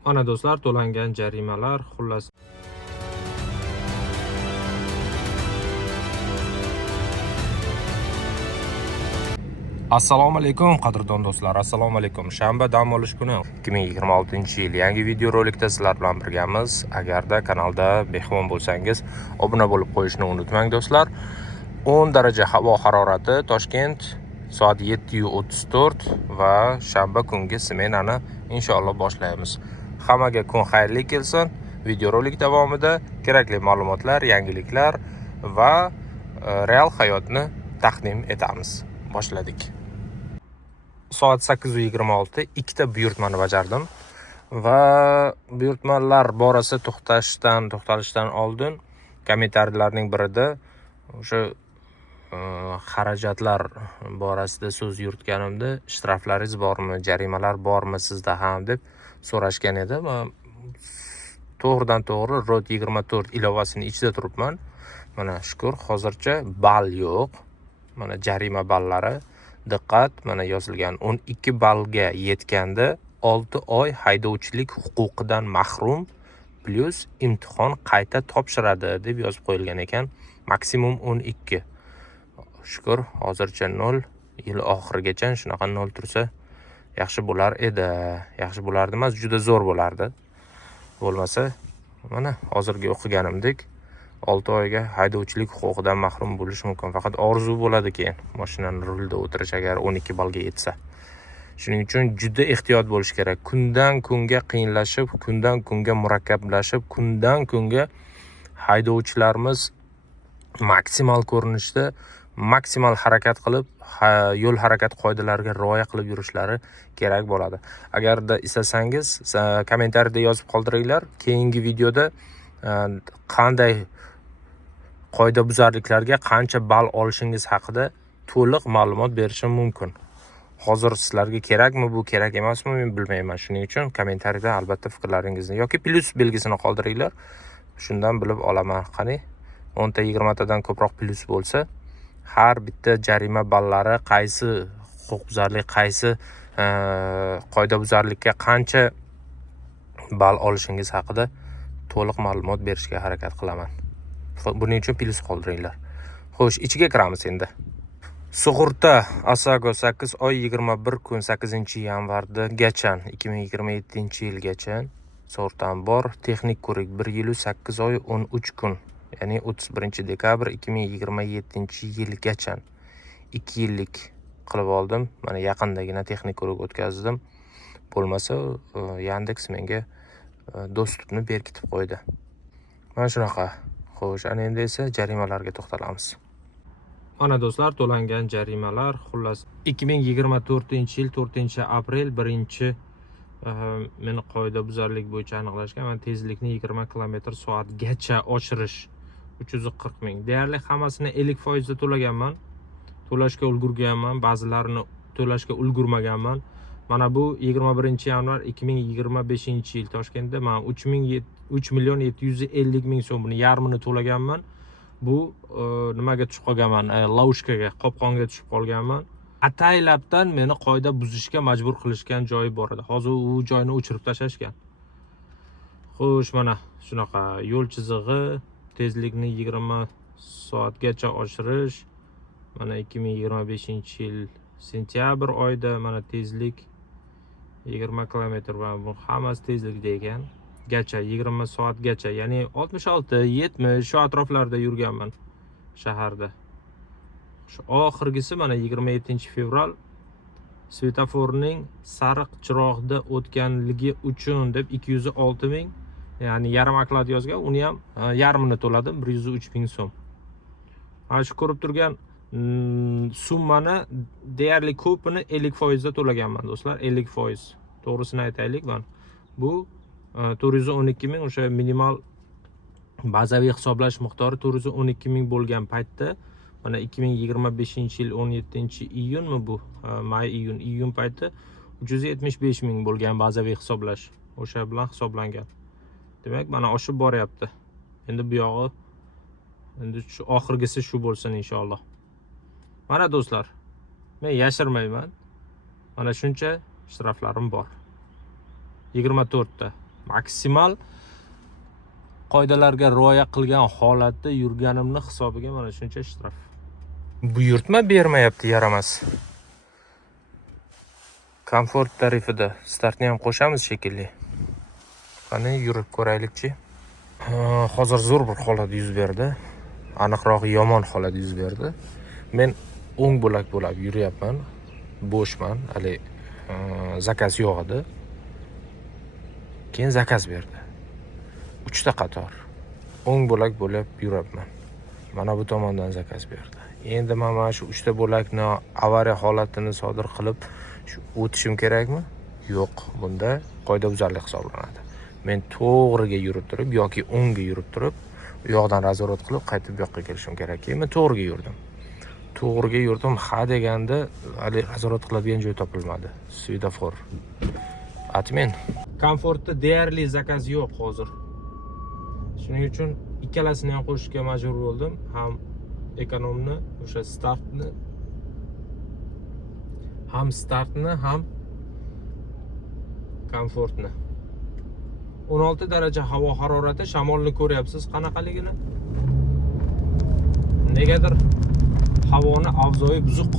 Mana do'stlar, to'langan jarimalar, xullas. Assalomu alaykum qadrdon do'stlar. Assalomu alaykum. Shanba dam olish kuni 2026-yil yangi video rolikda sizlar bilan birgamiz. Agarda kanalda mehmon bo'lsangiz, obuna bo'lib qo'yishni unutmang do'stlar. 10 daraja havo harorati, Toshkent soat 7:34 va shanba kungi smenani inshaalloh boshlaymiz. Hammaga kun xayrli kelsin. Videorolik davomida kerakli ma'lumotlar, yangiliklar va real hayotni taqdim etamiz. Boshladik. Soat 8:26 ikkita buyurtmani bajardim va buyurtmalar borasida to'xtalishdan oldin kommentariylarning birida o'sha xarajatlar borasida so'z yuritganimda shtraflaringiz bormi, jarimalar bormi sizda ham deb so'rashgan edi. Men to'g'ridan to'g'ri ROT 24 ilovasini ichida turibman. Mana shukr, hozircha ball yo'q. Mana jarima ballari diqqat, mana yozilgan 12 ballga yetganda 6 oy haydovchilik huquqidan mahrum plus imtihon qayta topshiradi deb yozib qo'yilgan ekan. Maksimum 12. Shukr, hozircha 0. Yil oxirigacha shunaqa 0 tursa yaxshi bo'lar edi. Yaxshi bo'lardi emas, juda zo'r bo'lardi. Bo'lmasa, mana hozirgi o'qiganimdek 6 oyga haydovchilik huquqidan mahrum bo'lish mumkin. Faqat orzu bo'ladi keyin mashinani rulda o'tirish agar 12 ballga yetsa. Shuning uchun juda ehtiyot bo'lish kerak. Kundan kunga qiyinlashib, kundan kunga murakkablashib, kundan kunga haydovchilarimiz maksimal ko'rinishda maksimal harakat qilib, yo'l harakat qoidalariga rioya qilib yurishlari kerak bo'ladi. Agarda istasangiz, kommentariyada yozib qoldiringlar. Keyingi videoda qanday qoidabuzarliklarga qancha ball olishingiz haqida to'liq ma'lumot berishim mumkin. Hozir sizlarga kerakmi bu, kerak emasmi men bilmayman. Shuning uchun kommentariyada albatta fikrlaringizni yoki plus belgisini qoldiringlar. Shundan bilib olaman. Qani 10 ta 20 tadan ko'proq plus bo'lsa, har bitta jarima ballari qaysi huquqbuzarlik, qaysi qoidabuzarlikka qancha ball olishingiz haqida to'liq ma'lumot berishga harakat qilaman. Buning uchun plus qoldiringlar. Xo'sh, ichiga kiramiz endi. Sug'urta Asago 8 oy 21 kun 8-yanvargacha 2027-yilgacha sug'urtam bor. Texnik ko'rik 1 yil 8 oy 13 kun, ya'ni 31 dekabr 2027-yilgacha 2 yillik qilib oldim. Mana yaqindagina texnik ko'rik o'tkazdim. Bo'lmasa Yandex menga dostupni berkitib qo'ydi. Mana shunaqa. Xo'sh, ana endi esa jarimalarga to'xtalamiz. Mana do'stlar, to'langan jarimalar, xullas 2024-yil 4-aprel 1 meni qoidabuzarlik bo'yicha aniqlashgan. Men tezlikni 20 km/soatgacha oshirish 340 ming. Deyarli hammasini 50% da to'laganman. To'lashga ulgurganman, ba'zilarini to'lashga ulgurmaganman. Mana bu 21-yanvar 2025-yil Toshkentda men 3.750.000 so'm buni yarmini to'laganman. Bu nimaga tushib qolganman? Laushkaga, qopqonga tushib qolganman. Ataylabdan meni qoida buzishga majbur qilishgan joyi bor edi. Hozir u joyni o'chirib tashlashgan. Xo'sh, mana shunaqa yo'l chizig'i, tezlikni 20 soatgacha oshirish. Mana 2025-yil sentyabr oyida mana tezlik 20 km va bu hammasi tezlikda ekan. Gacha 20 soatgacha, ya'ni 66-70 shu atroflarda yurganman shaharda. Shu oxirgisi mana 27-fevral svetoforning sariq chirog'ida o'tganligi uchun deb 206 ming, ya'ni yarim oklad yozgan. Uni ham yarmini to'ladim, 103 ming so'm. Mana shu ko'rib turgan summani deyarli ko'pini 50% da to'laganman do'stlar. 50%. To'g'risini aytaylik, men bu 412 ming o'sha minimal bazaviy hisoblash miqdori 412 ming bo'lgan paytda mana 2025-yil 17-iyunmi bu? Iyun payti 375 ming bo'lgan bazaviy hisoblash. O'sha bilan hisoblangan. Demak, mana oshib boryapti. Endi bu yog'i, endi shu oxirgisi shu bo'lsin inshaalloh. Mana do'stlar, men yashirmayman. Mana shuncha shtraflarim bor. 24 ta. Maksimal qoidalarga rioya qilgan holatda yurganimni hisobiga mana shuncha shtraf. Buyurtma bermayapti, yaramas. Komfort tarifida startni ham qo'shamiz shekilli. Qani yurib ko'raylikchi. Hozir zo'r bir holat yuz berdi. Aniqroq yomon holat yuz berdi. Men o'ng bo'lak bo'lib yuryapman. Bo'shman, hali zakaz yo'q edi. Keyin zakaz berdi. 3 ta qator o'ng bo'lak bo'lib yuribman. Mana bu tomondan zakaz berdi. Endi men mana shu 3 ta bo'lakni avariya holatini sodir qilib o'tishim kerakmi? Yo'q, bunda qoidabuzarlik hisoblanadi. Men to'g'riga yurib turib yoki o'ngga yurib turib, u yoqdan razvorot qilib qaytib bu yoqqa kelishim kerak. Keyin men to'g'riga yurdim. To'g'riga yurdim, ha deganda hali razvorot qiladigan joy topilmadi. Svidofor. Atmen. Komfortda deyarli zakaz yo'q hozir. Shuning uchun ikkalasini ham qo'shishga majbur bo'ldim. Ham ekonomni, o'sha startni, ham komfortni. 16 daraja havo harorati, shamolni ko'ryapsiz qanaqaligini? Negadir havoni avzoyi buzuq.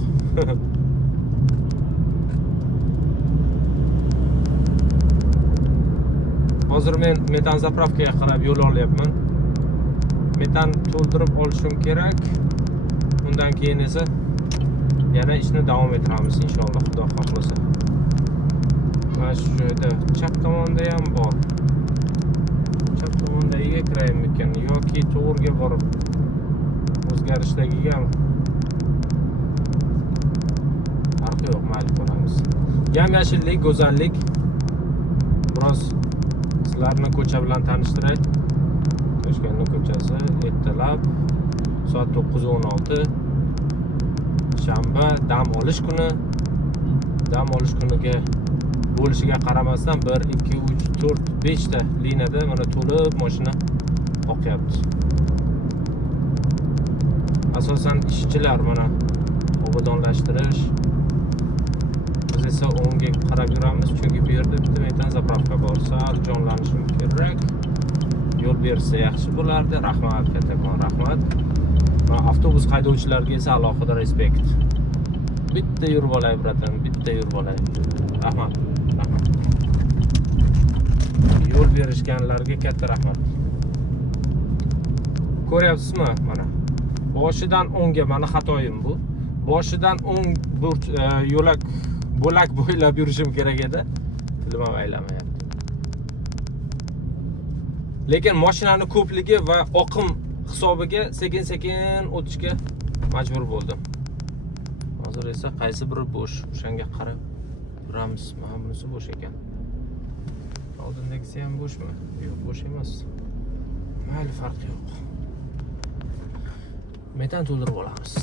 Hozir men metan zapravkaga qarab yo'l olyapman. Metan to'ldirib olishim kerak. Undan keyin esa yana ishni davom ettiramiz inshaalloh, Xudo xohlasa. Mana shu joyda chap tomonda ham bor. Chap tomondagiga kiraymi ekan yoki to'g'riga borib o'zgarishdagigami? Farqi yo'q, mayli ko'ramiz. Yam-yashillik, go'zallik. Biroz sizlarni ko'cha bilan tanishtiray. Toshkentning ko'chasi ertalab soat 9:16. Shanba dam olish kuni. Dam olish kuniga bo'lishiga qaramasdan 1, 2, 3, 4, 5 ta liniyada mana to'lib mashina oqyapti. Asosan ishchilar mana obodonlashtirish. Biz esa o'ngga qarab yuramiz, chunki bu yerda bitta metan zapravka bor. Sal jonlanishim kerak. Yo'l bersa yaxshi bo'lardi. Rahmat, kattakon rahmat. Va avtobus haydovchilariga esa alohida respekt. Bitta yurib olay, bratan, bitta yurib olay. Rahmat. Rahmat. Yo'l berishganlarga katta rahmat. Ko'ryapsizmi mana? Boshidan o'ngga, mana xatoyim bu. Boshidan o'ng yo'lak bo'lak bo'ylab yurishim kerak edi. Tilim ham aylamayapti. Lekin mashinani ko'pligi va oqim hisobiga sekin-sekin o'tishga majbur bo'ldim. Hozir esa qaysi biri bo'sh, o'shanga qarab yuramiz. Mana bunisi bo'sh ekan. Oldindagisi ham bo'shmi? Yo'q, bo'sh emas. Mayli, farqi yo'q. Metan to'ldirib olamiz.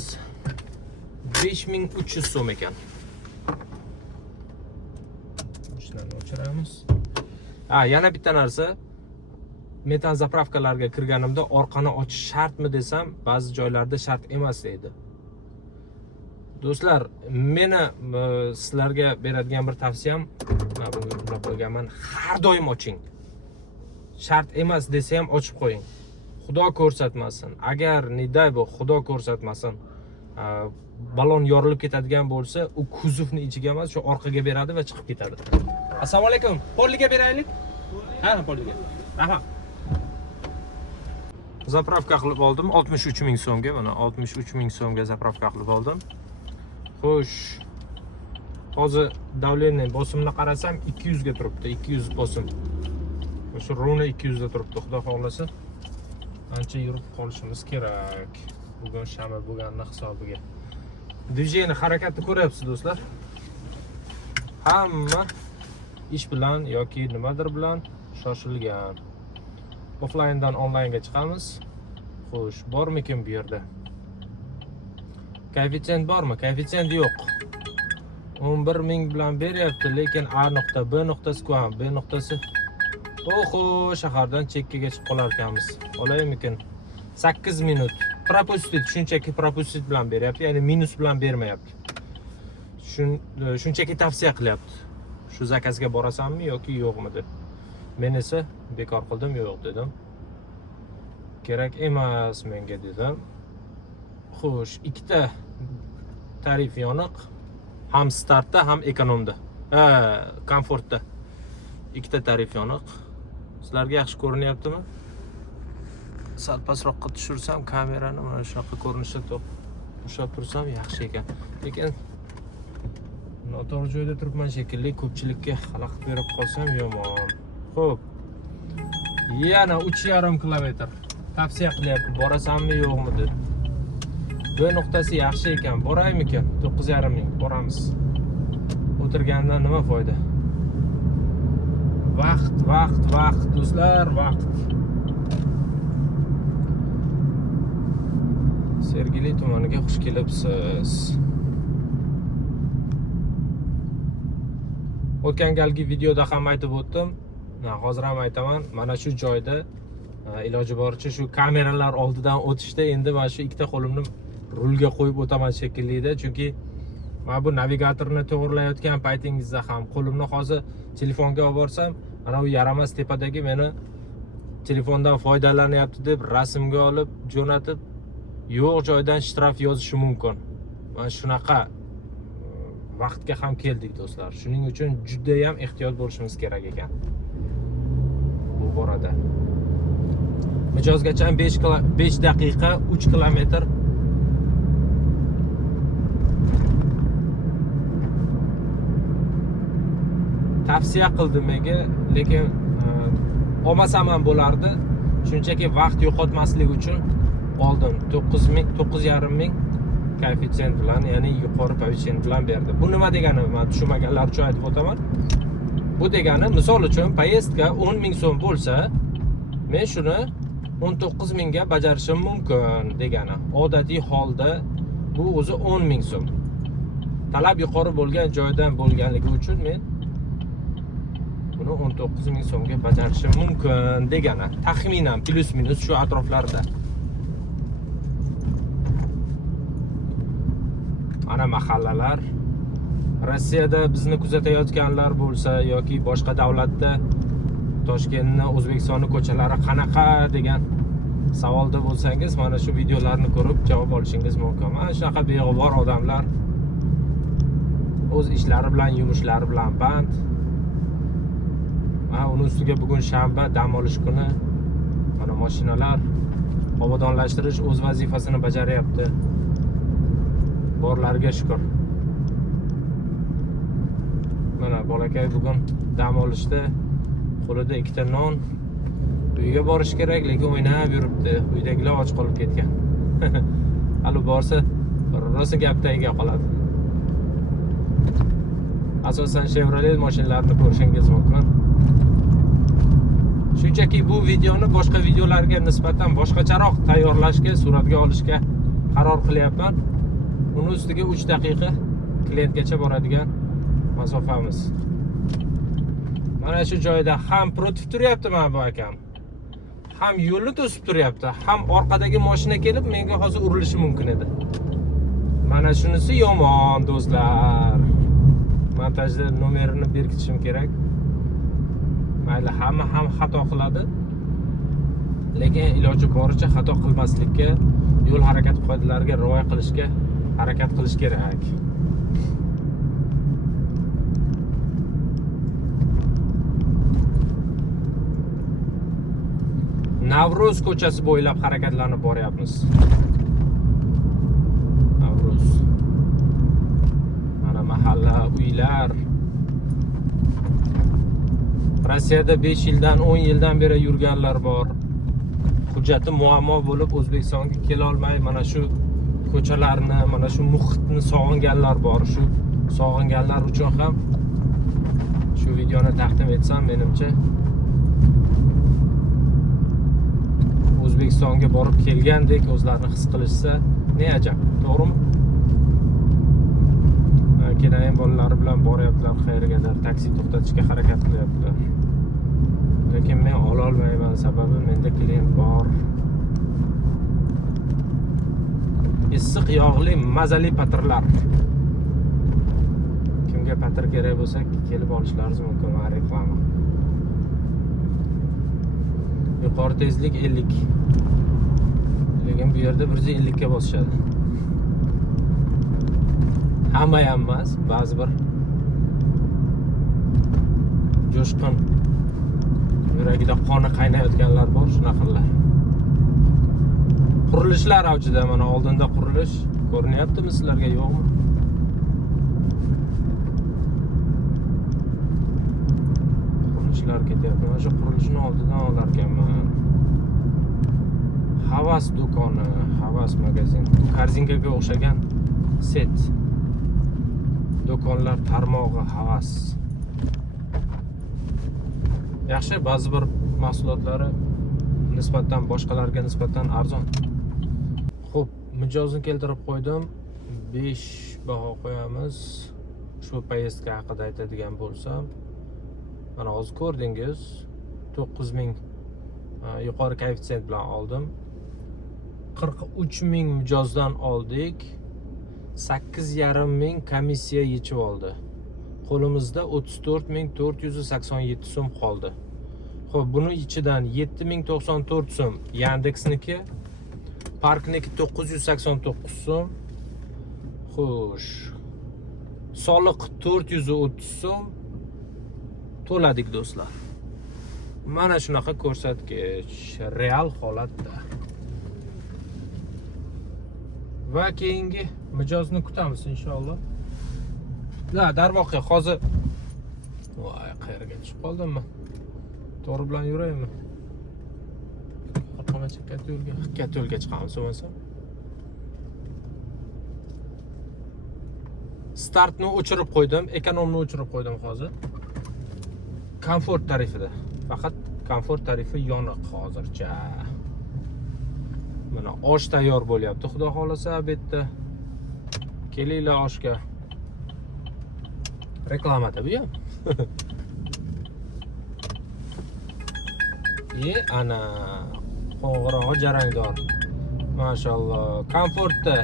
5300 so'm ekan. Ishlarni o'chiramiz. Yana bitta narsa. Metan zapravkalarga kirganimda orqani ochish shartmi desam, ba'zi joylarda shart emas deydi. Do'stlar, meni sizlarga beradigan bir tavsiyam, men bunga uylab qo'yganman, har doim oching. Shart emas desa ham ochib qo'ying. Xudo ko'rsatmasin. Agar niday bu Xudo ko'rsatmasin, balon yorilib ketadigan bo'lsa, u kuzovni ichiga emas, shu orqaga beradi va chiqib ketadi. Assalomu alaykum. Poliga beraylik? Ha, poliga. Rahmat. Zapravka qilib oldim 63 ming so'mga, mana 63 ming so'mga zapravka qilib oldim. Xo'sh. Hozir davleniya bosimni qarasam 200 ga turibdi, 200 bosim. O'sha rovna 200 da turibdi, Xudo xohlasa. Ancha yurib qolishimiz kerak. Bugun shama bo'lganning hisobiga. Dvijeni harakatni ko'ryapsiz do'stlar. Hamma ish bilan yoki nimadir bilan shoshilgan. Offline'dan online'ga chiqamiz. Xo'sh, bormikin bu yerda? Koeffitsient bormi? Koeffitsient yo'q. 11 ming bilan beryapti, lekin A nuqta, B nuqtasi ku ham, B nuqtasi. Oho, shahardan chekkaga chiqib qolar ekanmiz. Olaymikin? 8 minut. Propustit, shunchaki propustit bilan beryapti, ya'ni minus bilan bermayapti. Shunchaki tavsiya qilyapti. Shu zakazga borasanmi yoki yo'qmi deb. Men esa bekor qildim, yo'q dedim. Kerak emas menga dedim. Xo'sh, ikkita tarif yoniq, ham startda, ham ekonomda. Komfortda. Ikkita tarif yoniq. Sizlarga yaxshi ko'rinyaptimi? Sal pastroqqa tushirsam kamerani mana shunaqa ko'rinishda ushlab tursam yaxshi ekan. Lekin noto'g'ri joyda turibman shekilli, ko'pchilikka xalaqit berib qolsam yomon. Xo'p. Yana 3,5 kilometr. Tavsiya qilyapti, borasanmi yo'qmi deb. Bu nuqtasi yaxshi ekan, boraymikan? 9,5 ming boramiz. O'tirgandan nima foyda? Vaqt do'stlar, vaqt. Sergeli tumaniga xush kelibsiz. O'tgan galgi videoda ham aytib o'tdim. Hozir ham aytaman, mana shu joyda iloji boricha shu kameralar oldidan o'tishda endi mana shu ikkita qo'limni rulga qo'yib o'taman shekillida, chunki mana bu navigatorni to'g'rilayotgan paytingizda ham qo'limni hozir telefonga olib borsam, mana bu yaramas tepadagi meni telefondan foydalanyapti deb rasmga olib jo'natib yo'q joydan shtraf yozishi mumkin. Mana shunaqa vaqtga ham keldik do'stlar. Shuning uchun juda ham ehtiyot bo'lishimiz kerak ekan. Bu borada. Mijozgacha 5 daqiqa 3 kilometr. Tavsiya qildim menga, lekin olmasam ham bo'lardi. Shunchaki vaqt yo'qotmaslik uchun oldim. 9,5 ming koeffitsient bilan, ya'ni yuqori koeffitsient bilan berdi. Bu nima degani? Men tushunmaganlar uchun aytib o'taman. Bu degani, misol uchun poyezdka 10 ming so'm bo'lsa, men shuni 19 mingga bajarishim mumkin degani. Odatiy holda bu o'zi 10 ming so'm. Talab yuqori bo'lgan joydan bo'lganligi uchun men buni 19 ming so'mga bajarishim mumkin degani. Taxminan plus minus shu atroflarda. Ana mahallalar. Rossiyada bizni kuzatayotganlar bo'lsa yoki boshqa davlatda Toshkentni, O'zbekistonni ko'chalari qanaqa degan savolda bo'lsangiz, mana shu videolarni ko'rib javob olishingiz mumkin. Mana shunaqa beg'ubor odamlar o'z ishlari bilan, yumushlari bilan band. Uni ustiga bugun shanba, dam olish kuni. Mana mashinalar obodonlashtirish o'z vazifasini bajaryapti. Borlarga shukr. Mana bolakay bugun dam olishda qo'lida ikkita non, uyga borish kerak, lekin o'ynab yuribdi. Uydagilar och qolib ketgan. Hali borsa, rosa gap tagiga qoladi. Asosan Chevrolet mashinalarini ko'rishingiz mumkin. Shunchaki bu videoni boshqa videolarga nisbatan boshqacharoq tayyorlashga, suratga olishga qaror qilyapman. Uni ustiga 3 daqiqa klientgacha boradigan masofamiz. Mana shu joyda ham protiv turyapti mana bu akam. Ham yo'lni to'sib turyapti, ham orqadagi mashina kelib menga hozir urilishi mumkin edi. Mana shunisi yomon do'stlar. Montajda nomerini berkitishim kerak. Mayli, hamma ham xato qiladi. Lekin iloji boricha xato qilmaslikka, yo'l harakati qoidalariga rioya qilishga harakat qilish kerak. Navro'z ko'chasi bo'ylab harakatlanib boryapmiz. Navro'z. Mana mahalla, uylar. Rossiyada 5 yildan 10 yildan beri yurganlar bor. Hujjati muammo bo'lib O'zbekistonga kela olmay mana shu ko'chalarni, mana shu muhitni sog'inganlar bor. Shu sog'inganlar uchun ham shu videoni taqdim etsam, menimcha O'zbekistonga borib kelgandek o'zlarini his qilishsa, ne ajab, to'g'rimi? Keyin bolalari bilan boryaptilar qayergadir, taksi to'xtatishga harakat qilyaptilar. Lekin men ola olmayman, sababi menda klient bor. Issiq yog'li mazali patirlar. Kimga patir kerak bo'lsa, kelib olishlaringiz mumkin, reklama. yuqori tezlik 50. Lekin bu yerda 150 ga bosishadi. Hamma ham emas, ba'zi bir jo'shqin yuragida qoni qaynayotganlar bor, shunaqalar. Qurilishlar avjida, mana oldinda qurilish ko'rinyaptimi sizlarga, yo'qmi? Qurilishlar ketyapti. Mana shu qurilishni oldidan olar ekanman. Havas do'koni, Havas magazin. Korzinkaga o'xshagan set. Do'konlar tarmog'i Havas. Yaxshi, ba'zi bir mahsulotlari nisbatan boshqalarga nisbatan arzon. Xo'p, mijozni keltirib qo'ydim. 5 baho qo'yamiz. Shu poyezdka haqida aytadigan bo'lsam, mana hozir ko'rdingiz, 9000 yuqori koeffitsient bilan oldim. 43000 mijozdan oldik. 8500 komissiya yechib oldi. Qo'limizda 34487 so'm qoldi. Xo'p, buni ichidan 7094 so'm Yandexniki, Parkniki 989 so'm. Xo'sh. Soliq 430 so'm to'ladik do'stlar. Mana shunaqa ko'rsatkich real holatda. Va keyingi mijozni kutamiz inshaalloh. Darvoqe hozir voy, qayerga tushib qoldimmi? To'g'ri bilan yuraymi? Orqamacha katta yo'lga chiqamiz bo'lmasa. Startni o'chirib qo'ydim, ekonomni o'chirib qo'ydim hozir. Komfort tarifida. Faqat komfort tarifi yoniq hozircha. Mana osh tayyor bo'lyapti. Xudo xolasa obedda kelinglar oshga. Reklamada bu ham. Ana qo'ng'irog'i jarangdor. Mashalloh. Komfortda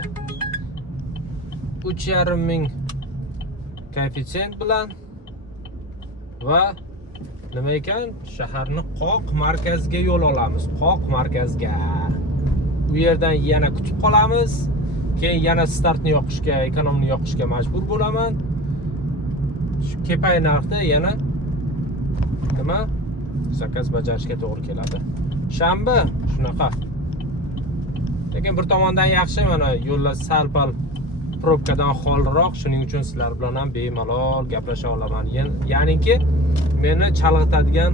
3500 koeffitsient bilan va nima ekan, shaharni qoq markaziga yo'l olamiz. Qoq markazga. Bu yerdan yana kutib qolamiz. Keyin yana startni yoqishga, ekonomni yoqishga majbur bo'laman. Shu kepay narxda yana nima zakaz bajarishga to'g'ri keladi. Shanba shunaqa. Lekin bir tomondan yaxshi, mana yo'llar sal-pal probkadan xoliroq, shuning uchun sizlar bilan ham bemalol gaplasha olaman. Ya'niki meni chalg'itadigan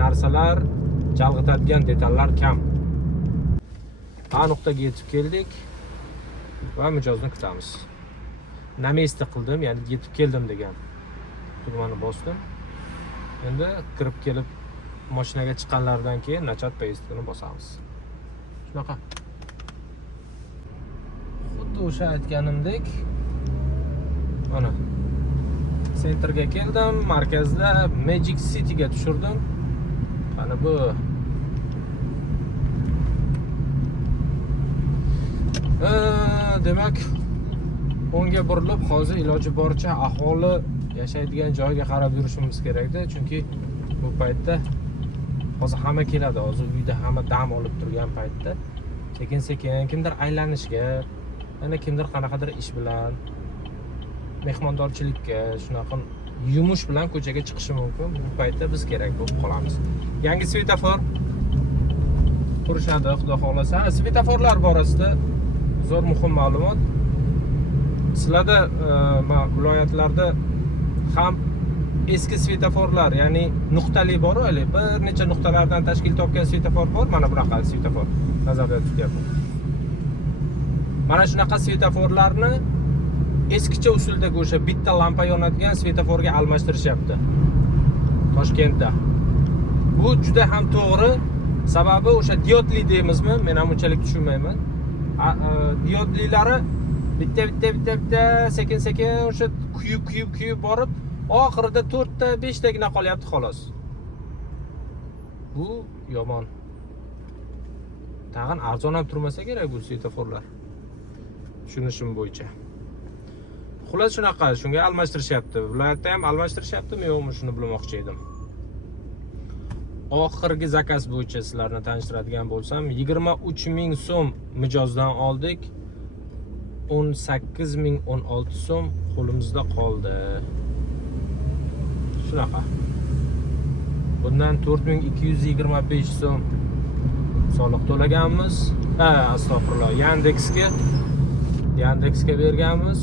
narsalar, chalg'itadigan detallar kam. A nuqtaga yetib keldik va mijozni kutamiz. Namesti qildim, ya'ni yetib keldim degan tugmani bosdim. Endi kirib kelib mashinaga chiqqanlardan keyin nachat poyezdkani bosamiz. Shunaqa. Xuddi o'sha aytganimdek, mana sentrga keldim, markazda Magic City ga tushirdim. Qani bu demak, o'ngga burilib hozir iloji boricha aholi yashaydigan joyga qarab yurishimiz kerakda, chunki bu paytda hozir hamma keladi, hozir uyda hamma dam olib turgan paytda sekin-sekin kimdir aylanishga, yana kimdir qanaqadir ish bilan, mehmondorchilikka, shunaqa yumush bilan ko'chaga chiqishi mumkin. Bu paytda biz kerak bo'lib qolamiz. Yangi svetofor qurishadi, xudo xolasa. Svetoforlar borasida zo'r muhim ma'lumot. Sizlarda viloyatlarda ham eski svetoforlar, ya'ni nuqtali bor, bir necha nuqtalardan tashkil topgan svetofor bor. Mana bunaqa svetofor nazarda tutyapman. Mana shunaqa svetoforlarni eskicha usuldagi o'sha bitta lampa yonadigan svetoforga almashtirishyapti Toshkentda. Bu juda ham to'g'ri. Sababi o'sha diodli deymizmi? Men ham unchalik tushunmayman. Diodlilari bitta sekin-sekin o'sha kuyib borib, oxirida 4 ta 5 tagina qolyapti xolos. Bu yomon. Tag'in arzon ham turmasa kerak bu svetoforlar. Tushunishim bo'yicha. Xullas shunaqa, shunga almashtirishyapti. Viloyatda ham almashtirishyaptimi, yo'qmi, shuni bilmoqchi edim. oxirgi zakaz bo'yicha sizlarni tanishtiradigan bo'lsam, 23.000 so'm mijozdan oldik. 18.016 so'm qo'limizda qoldi. Shunaqa. Bundan 4.225 so'm soliq to'laganmiz. Astag'firullah, Yandexga berganmiz.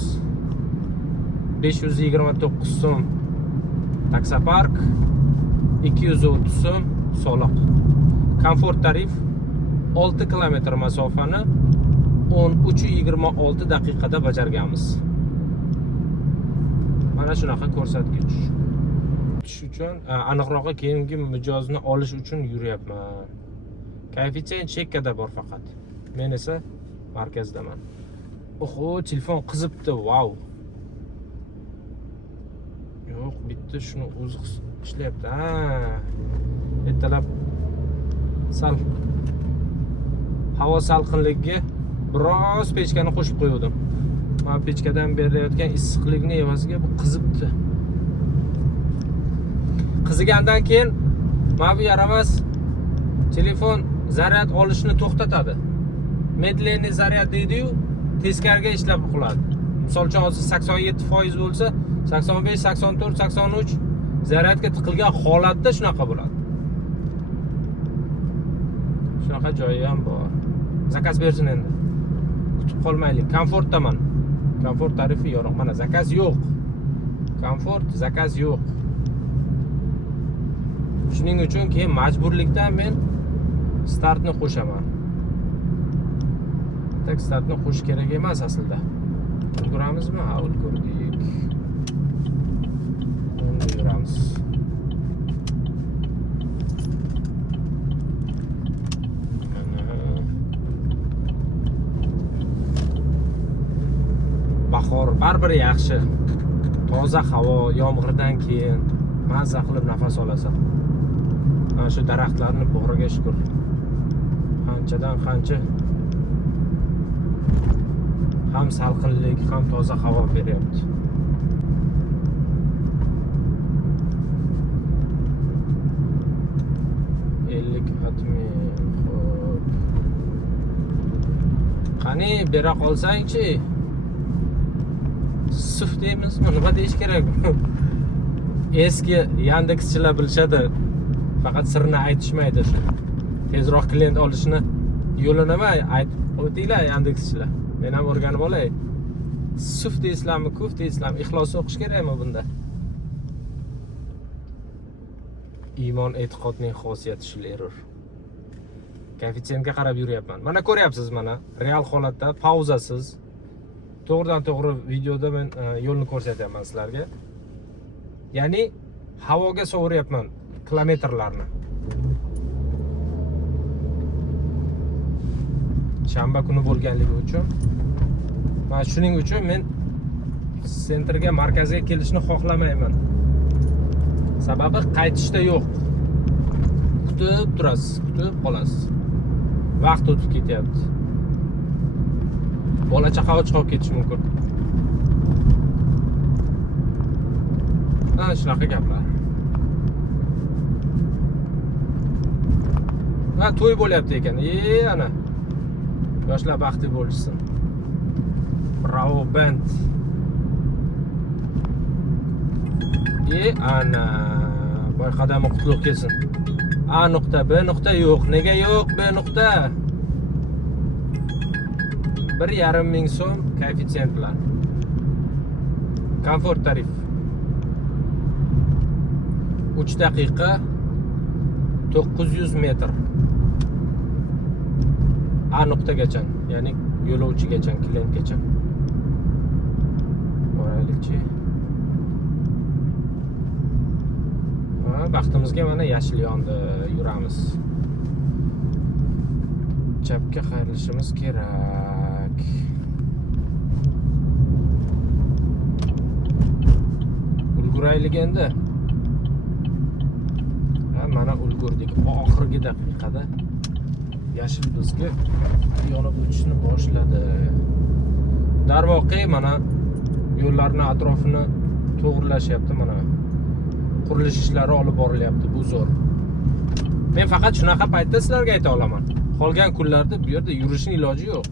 529 so'm taksopark, 230 so'm soliq. Komfort tarif 6 kilometr masofani 13.26 daqiqada bajarganmiz. Mana shunaqa ko'rsatkich. Shu uchun aniqroq keyingi mijozni olish uchun yuryapman. Koeffitsient chekkada bor faqat. Men esa markazdaman. Oho, telefon qizibdi. Wow. Yo'q, bitta shuni o'zi ishlayapti. Ertalab sal havo salqinligiga biroz pechkani qo'shib qo'ydim. Mana pechkadan berayotgan issiqlikni evaziga bu qizibdi. Qizigandan keyin mana bu yaramas telefon zaryad olishni to'xtatadi. Medlenniy zaryad deydi-yu, teskariga ishlab qoladi. Misol uchun hozir 87% bo'lsa, 85, 84, 83 zaryadga tiqilgan holatda shunaqa bo'ladi. Shunaqa joyi ham bor. Zakaz bersin endi. Kutib qolmaylik. Komfortdaman. Komfort tarifi yo'q. Mana zakaz yo'q. Komfort, zakaz yo'q. Shuning uchun keyin majburlikdan men startni qo'shaman. Tak startni qo'shish kerak emas aslida. Ulguramizmi? Ha, ulgurdik. Endi yuramiz. Bahor baribir yaxshi. Toza havo, yomg'irdan keyin mazza qilib nafas olasan. Mana shu daraxtlarni boriga shukr. Qanchadan qancha ham salqinlik, ham toza havo beryapti. Xo'p. Qani bera qolsangchi? Suf deymizmi? Nima deyish kerak? Eski Yandexchilar bilishadi. Faqat sirni aytishmaydi. Tezroq klient olishni yo'li nima? Aytib o'tinglar Yandexchilar. Men ham o'rganib olay. Suf deysizlarmi, kuf deysizlarmi? Ixlosni o'qish kerakmi bunda? Iymon e'tiqodning xosiyati shular. Koeffitsiyentga qarab yuryapman. Mana ko'ryapsiz mana, real holatda pauzasiz to'g'ridan to'g'ri videoda men yo'lni ko'rsatyapman sizlarga. Ya'ni havoga sovuryapman kilometrlarni. Shanba kuni bo'lganligi uchun va shuning uchun men sentrga, markazga kelishni xohlamayman. Sababi qaytishda yo'q. Kutib turasiz, kutib qolasiz. Vaqt o'tib ketyapti. Bola chaqa chiqib ketish mumkin. Shunaqa gaplar. Va to'y bo'lyapti ekan. Ana. Yoshlar baxtli bo'lishsin. Bravo band. Ana. Boy qadami qutlug' kelsin. A nuqta, B nuqta yo'q. Nega yo'q B nuqta? 1,5 ming so'm koeffitsient bilan. Komfort tarif. 3 daqiqa 900 metr. A nuqtagacha, ya'ni yo'lovchigacha, klientgacha. Boraylikchi. Baxtimizga mana yashil yondi, yuramiz. Chapga qayrilishimiz kerak. Ulguraylik endi. Mana ulgurdik. Oxirgi daqiqada yashil bizga yonib o'tishni boshladi. Darvoqe mana yo'llarning atrofini to'g'rilashyapti mana. Qurilish ishlari olib borilyapti, bu zo'r. Men faqat shunaqa paytda sizlarga ayta olaman. Qolgan kunlarda bu yerda yurishning iloji yo'q.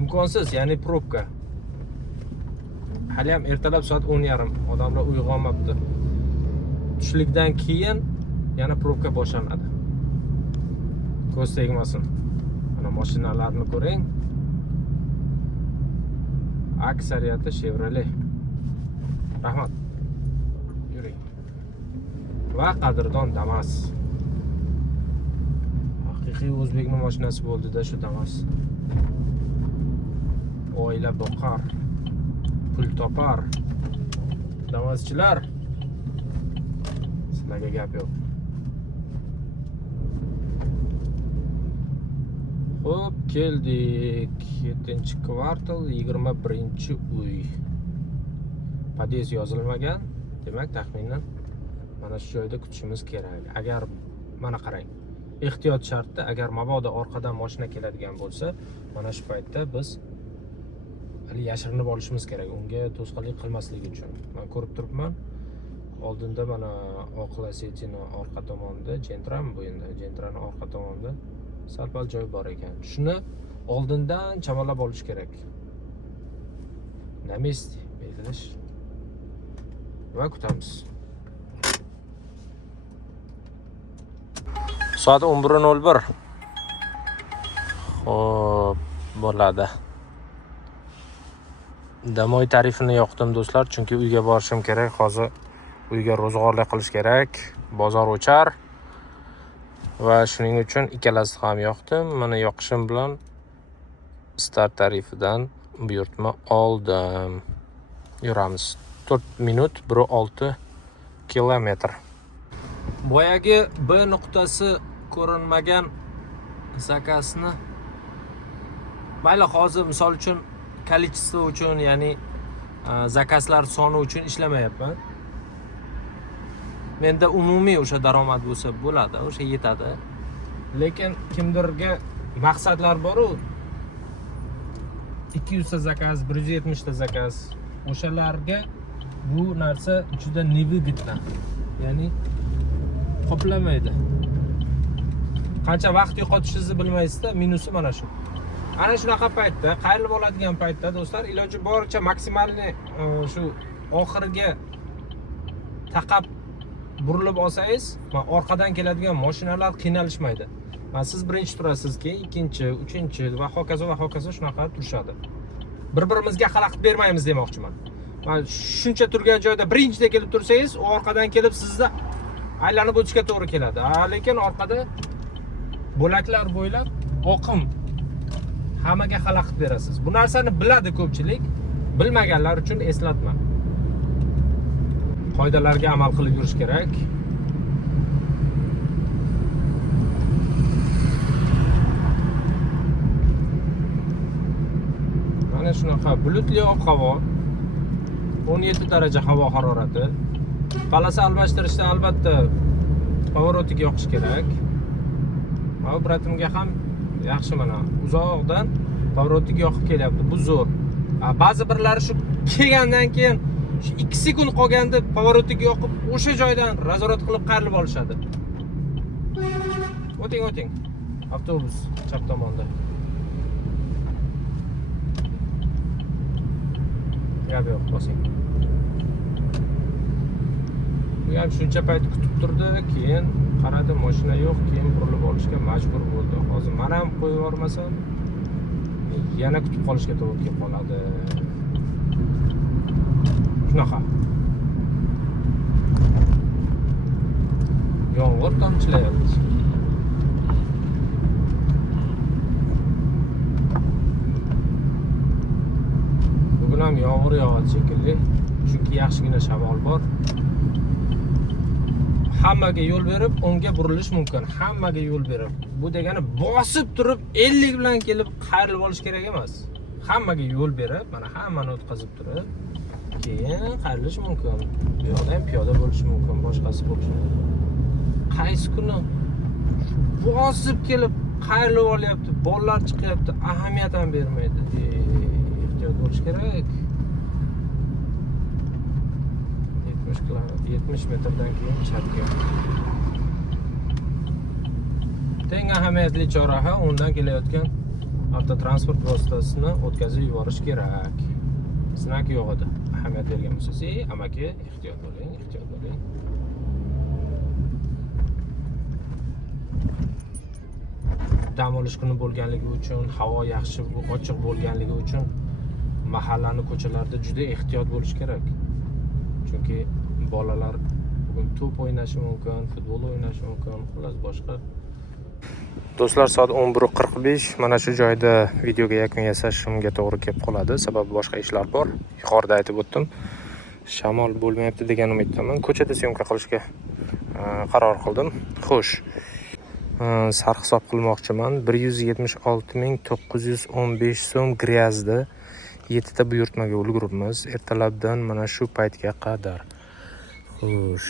Imkonsiz, ya'ni probka. Hali ham ertalab soat 10:30. Odamlar uyg'onmabdi. Tushlikdan keyin yana probka boshlanadi. Ko'z tegmasin. Mana mashinalarni ko'ring. Aksariyati Chevrolet. Rahmat. Yuring. Va qadrdon Damas. Haqiqiy o'zbekning mashinasi bo'ldi-da shu Damas. Oila boqar, pul topar. Damaschilar. Sizlarga gap yo'q. Xo'p, keldik. 7-kvartal, 21-uy. Pod'ezd yozilmagan. Demak, taxminan mana shu joyda kutishimiz kerak. Agar mana qarang. Ehtiyot shartda, agar mabodo orqadan mashina keladigan bo'lsa, mana shu paytda biz hali yashirinib olishimiz kerak. Unga to'sqinlik qilmaslik uchun. Men ko'rib turibman. Oldinda mana oq Lacetti'ning orqa tomonida, Gentra'mi bu endi? Gentra'ning orqa tomonida sal-pal joy bor ekan. Shuni oldindan chamalab olish kerak. Na месте belgilash. Va kutamiz. Soat 11:01. Xo'p, bo'ladi. Damoy tarifini yoqdim do'stlar, chunki uyga borishim kerak. Hozir uyga ro'zg'orlik qilish kerak. Bozor o'char. Va shuning uchun ikkalasini ham yoqdim. Mana yoqishim bilan start tarifidan buyurtma oldim. Yuramiz. 4 minut 1.6 kilometr. Boyagi B nuqtasi ko'rinmagan zakasni mayli hozir misol uchun количество uchun, ya'ni zakaslar soni uchun ishlamayapman. Menda umumiy o'sha daromad bo'lsa bo'ladi, o'sha yetadi. Lekin kimdirga maqsadlar bor-ku. 200 ta zakaz, 170 ta zakaz. O'shalarga bu narsa juda невыгодно. Ya'ni qoplamaydi. Qancha vaqt yo'qotishingizni bilmaysizda, minusi mana shu. Ana shunaqa paytda, qayrilib oladigan paytda do'stlar, iloji boricha maksimalni shu oxirgi taqab burilib olsangiz, orqadan keladigan mashinalar qiynalishmaydi. Siz birinchi turasiz, keyin ikkinchi, uchinchi va hokazo shunaqa turishadi. Bir-birimizga xalaqit bermaymiz demoqchiman. Shuncha turgan joyda birinchida kelib tursangiz, u orqadan kelib sizda aylanib o'tishga to'g'ri keladi. Lekin orqada bo'laklar bo'ylab oqim hammaga xalaqit berasiz. Bu narsani biladi ko'pchilik, bilmaganlar uchun eslatma. Qoidalarga amal qilib yurish kerak. Mana shunaqa bulutli ob-havo. 17 daraja havo harorati. Palasa almashtirishda albatta повороtiga yoqish kerak. Mana bratimga ham yaxshi mana uzoqdan повороtiga yoqib kelyapti. Bu zo'r. Ba'zi birlari shu kelgandan keyin 2 sekund qolganda повороtiga yoqib o'sha joydan razorot qilib qayrilib olishadi. O'ting. Avtobus chap tomonda. Gap yo'q, bosing. Bu ham shuncha payt kutib turdi, keyin qaradi mashina yo'q, keyin burilib olishga majbur bo'ldi. Hozir men ham qo'yib yubormasam, yana kutib qolishga to'g'ri kelib qoladi. Shunaqa. Yomg'ir tomchilayapti. Bugun ham yomg'ir yog'adi shekilli, chunki yaxshigina shamol bor. Hammaga yo'l berib, o'ngga burilish mumkin. Hammaga yo'l berib. Bu degani bosib turib 50 bilan kelib qayrilib olish kerak emas. Hammaga yo'l berib, mana hammani o'tkazib turib, keyin qayrilish mumkin. Bu yoqda ham piyoda bo'lish mumkin, boshqasi bo'lishi mumkin. Qaysi kuni bosib kelib qayrilib olyapti, bolalar chiqyapti, ahamiyat ham bermaydi. Ehtiyot bo'lish kerak. 70 metrdan keyin chapga. Eng ahamiyatli chora undan kelayotgan avtotransport vositasini o'tkazib yuborish kerak. Znak yo'q edi. Ahamiyat bergan bo'lsangiz, amaki, ehtiyot bo'ling, ehtiyot bo'ling. Dam olish kuni bo'lganligi uchun, havo yaxshi, ochiq bo'lganligi uchun mahallani ko'chalarida juda ehtiyot bo'lish kerak. Chunki bolalar bugun to'p o'ynashi mumkin, futbol o'ynashi mumkin, xullas boshqa. Do'stlar, soat 11:45. Mana shu joyda videoga yakun yasashimga to'g'ri kelib qoladi. Sababi boshqa ishlar bor. Yuqorida aytib o'tdim. Shamol bo'lmayapti degan umiddaman. Ko'chada syomka qilishga qaror qildim. Xo'sh. Sarhisob qilmoqchiman. 176.915 so'm gryazda 7 ta buyurtmaga ulguribmiz. Ertalabdan mana shu paytga qadar. Xo'sh.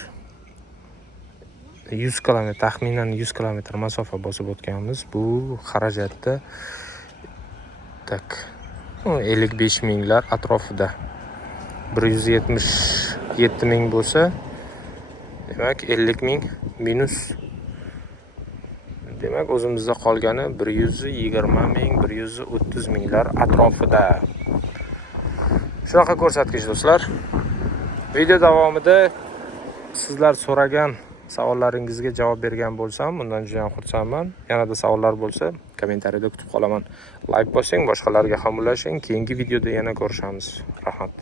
100 km, taxminan 100 km masofa bosib o'tganmiz. Bu xarajatda 55 minglar atrofida. 177 ming bo'lsa, demak 50 ming minus. Demak, o'zimizda qolgani 120 ming, 130 minglar atrofida. Shunaqa ko'rsatkich do'stlar. Video davomida sizlar so'ragan savollaringizga javob bergan bo'lsam, bundan juda ham xursandman. Yanada savollar bo'lsa, kommentariyada kutib qolaman. Like bosing, boshqalarga ham ulashing. Keyingi videoda yana ko'rishamiz. Rahmat.